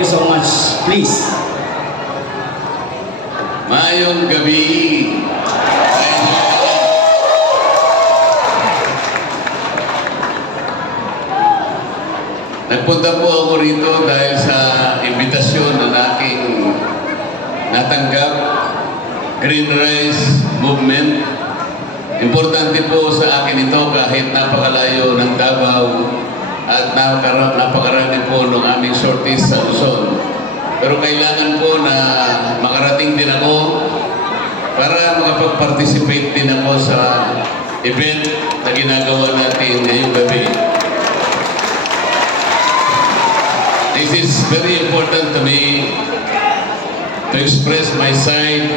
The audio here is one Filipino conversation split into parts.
You so much. Please. Mayong gabi. Nagpunta po ako rito dahil sa imbitasyon na aking natanggap, Green Rice Movement. Importante po sa akin ito kahit napakalayo ng Davao at napakara- napakarami po ng aming sorties sa Luzon. Pero kailangan po na makarating din ako para makapag-participate din ako sa event na ginagawa natin ngayong gabi. This is very important to me to express my side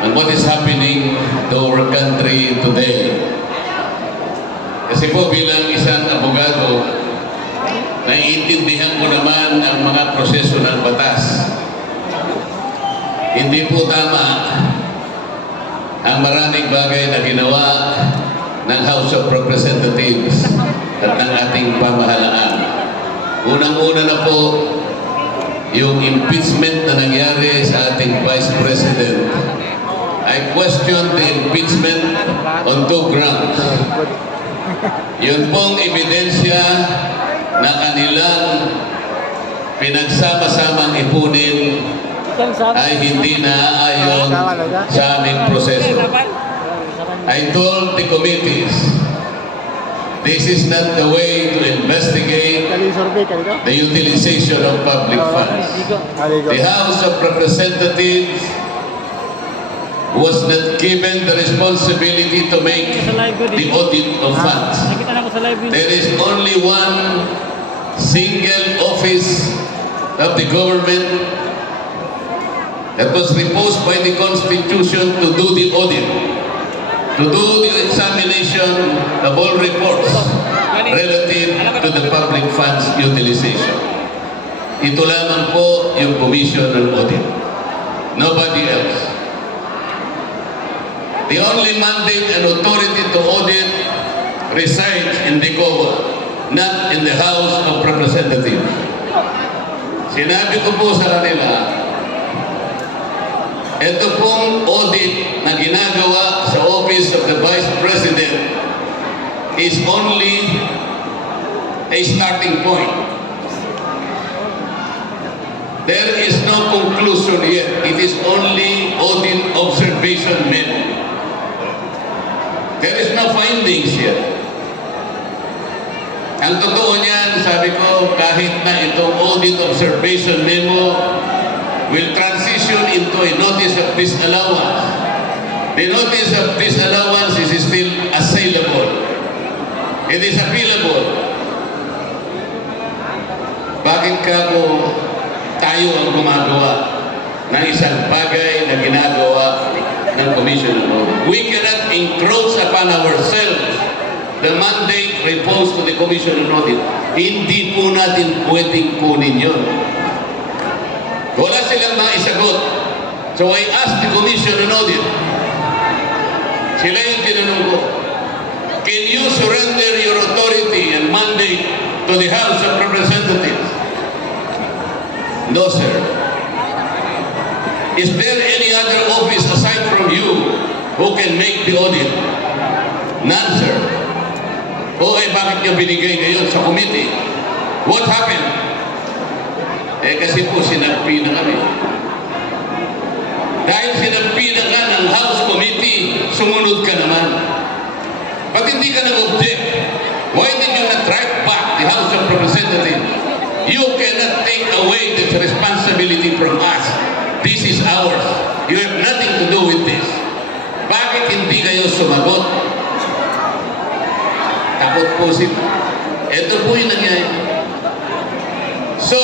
on what is happening to our country today. Kasi po bilang isang abogado, naiintindihan ko naman ang mga proseso ng batas. Hindi po tama ang maraming bagay na ginawa ng House of Representatives at ng ating pamahalaan. Unang-una na po yung impeachment na nangyari sa ating Vice President. I question the impeachment on two grounds. Yun pong ebidensya na kanilang pinagsama-samang ipunin ay hindi naaayon sa aming proseso. I told the committees, this is not the way to investigate the utilization of public funds. The House of Representatives was not given the responsibility to make the audit of funds. There is only one single office of the government that was reposed by the Constitution to do the audit, to do the examination of all reports relative to the public funds utilization. Ito lamang po yung Commission on Audit. Nobody else. The only mandate and authority to audit resides in the COA, not in the House of Representatives. Sinabi ko po sa kanila, ito pong audit na ginagawa sa Office of the Vice President is only a starting point. There is no conclusion yet. It is only audit observation memo. There is no findings yet. Ang totoo niyan, sabi ko, kahit na itong audit observation memo will transition into a notice of disallowance. The notice of disallowance is still assailable. It is appealable. Bakit ka ko tayo ang gumagawa ng isang bagay na ginagawa ng Commission? We cannot encroach upon ourselves the mandate reposed to the Commission on Audit. Hindi po natin pwedeng kunin yun. Wala silang maisagot. So I asked the Commission on Audit. Sila yung tinanong ko, Can you surrender your authority and mandate to the House of Representatives? No, sir. Is there any other office aside from you can make the audit? None, sir. O eh, bakit niyo binigay ngayon sa committee? What happened? Eh, kasi po sinagpi na kami. Dahil sinagpi na ka ng House Committee, sumunod ka naman. Ba't hindi ka nag-object? Why did you not write back the House of Representatives? You cannot take away this responsibility from us. This is ours. You have nothing to do with this. Bakit hindi kayo sumagot? Takot po si... Ito po yung nangyayari. So,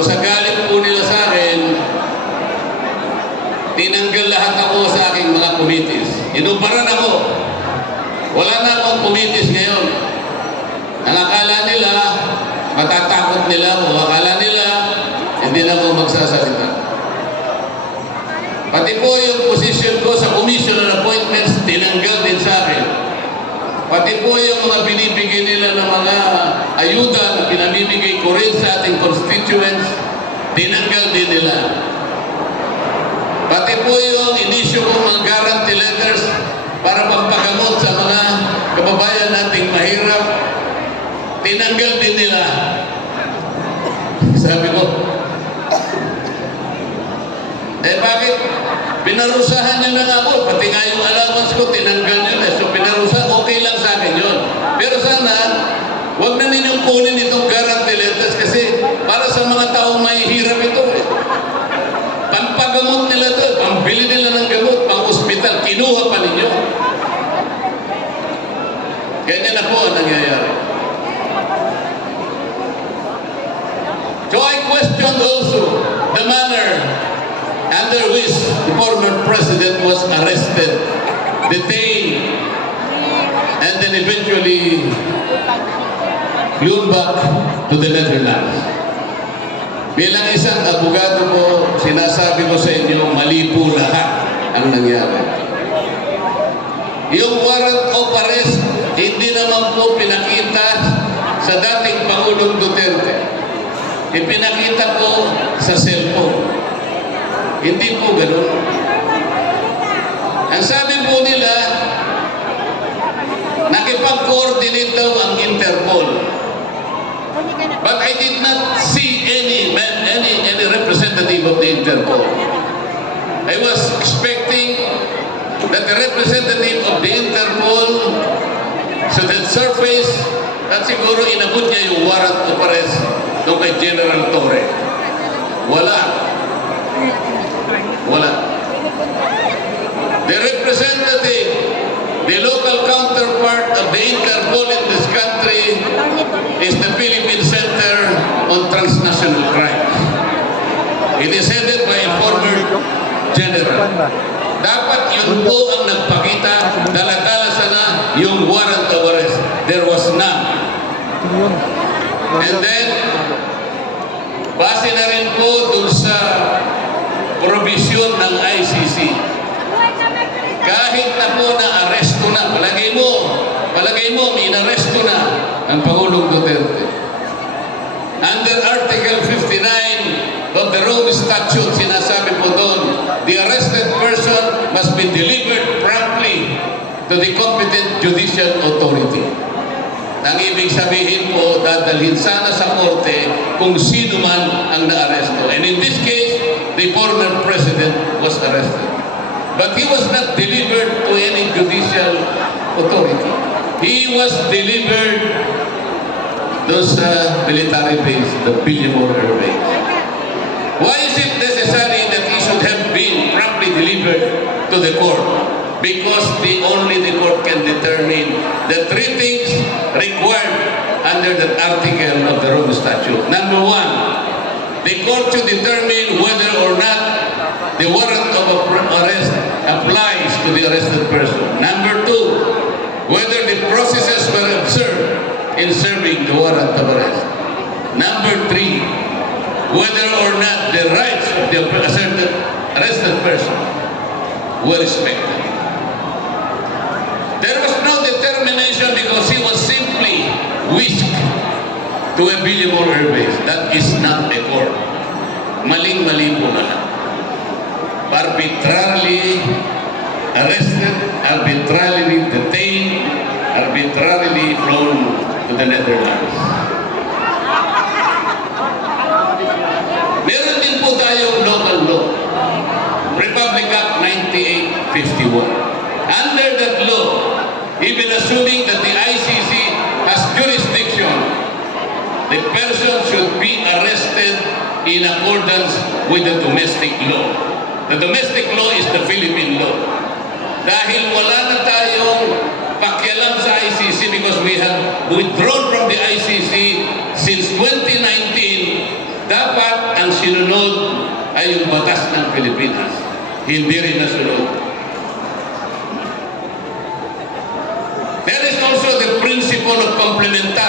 So sa po nila sa akin, tinanggal lahat ako sa aking mga kumitis. Inubaran ako. Wala na akong kumitis ngayon. Ang akala nila, matatakot nila ako. Akala nila, hindi na ako magsasalita. Pati po yung position ko sa commissioner appointments, tinanggal din sa akin. Pati po yung mga binibigay nila ng mga ayuda pinamimigay ko rin sa ating constituents, tinanggal din nila. Pati po yung inisyo kong mga guarantee letters para pampagamot sa mga kababayan nating mahirap, tinanggal din nila. Sabi ko, eh bakit? Pinarusahan niyo na nga pati nga yung allowance ko, tinanggal niyo na. So pinarusa, okay lang sa akin yun. Pero sana, huwag na ninyong kunin itong guarantee letters kasi para sa mga taong may hirap ito eh. Pampagamot nila to, pambili nila ng gamot, pang ospital, kinuha pa ninyo. Ganyan na po ang nangyayari. So I questioned also the manner under which the former president was arrested, detained, and then eventually flown back to the Netherlands. Bilang isang abogado po, sinasabi ko sa inyo, mali po lahat ang nangyari. Yung warrant of arrest, hindi naman po pinakita sa dating Pangulong Duterte. Ipinakita po sa cellphone. Hindi po ganun. Ang sabi po nila, nakipag-coordinate daw ang Interpol. But I did not see any man, any any representative of the Interpol. I was expecting that the representative of the Interpol should have surfaced at siguro inabot niya yung warrant of arrest doon kay General Torre. Wala. Wala. The representative, the local counterpart of the Interpol in this country is the Philippine Center on Transnational Crime. It is headed by a former general. Dapat yun po ang nagpakita, daladala sana yung warrant of arrest. There was none. And then, base na rin po dun sa provision ng ICC. Kahit na po na aresto na, palagay mo, palagay mo, inaresto na ang Pangulong Duterte. Under Article 59 of the Rome Statute, sinasabi po doon, the arrested person must be delivered promptly to the competent judicial authority. Ang ibig sabihin po, dadalhin sana sa korte kung sino man ang naaresto. And in this case, the former president was arrested. But he was not delivered to any judicial authority. He was delivered doon sa military base, the Billiamore Air Base. Why is it necessary that he should have been promptly delivered to the court? Because the only the court can determine the three things required under that article of the Rome Statute. Number one, the court should determine whether or not the warrant of arrest applies to the arrested person. Number two, whether the processes were observed in serving the warrant of arrest. Number three, whether or not the rights of the asserted arrested person were respected. There was no determination because he was simply whisked to a Billiamore Air Base. That is not a court. Maling-mali po na lang. Arbitrarily arrested, arbitrarily detained, arbitrarily flown to the Netherlands. Meron din po tayong local law. Republic Act 9851. Under that law, even assuming that the ICC has jurisdiction, the person should be arrested in accordance with the domestic law. The domestic law is the Philippine law. Dahil wala na tayong pakialam sa ICC because we have withdrawn from the ICC since 2019, dapat ang sinunod ay yung batas ng Pilipinas. Hindi rin nasunod. There is also the principle of complementarity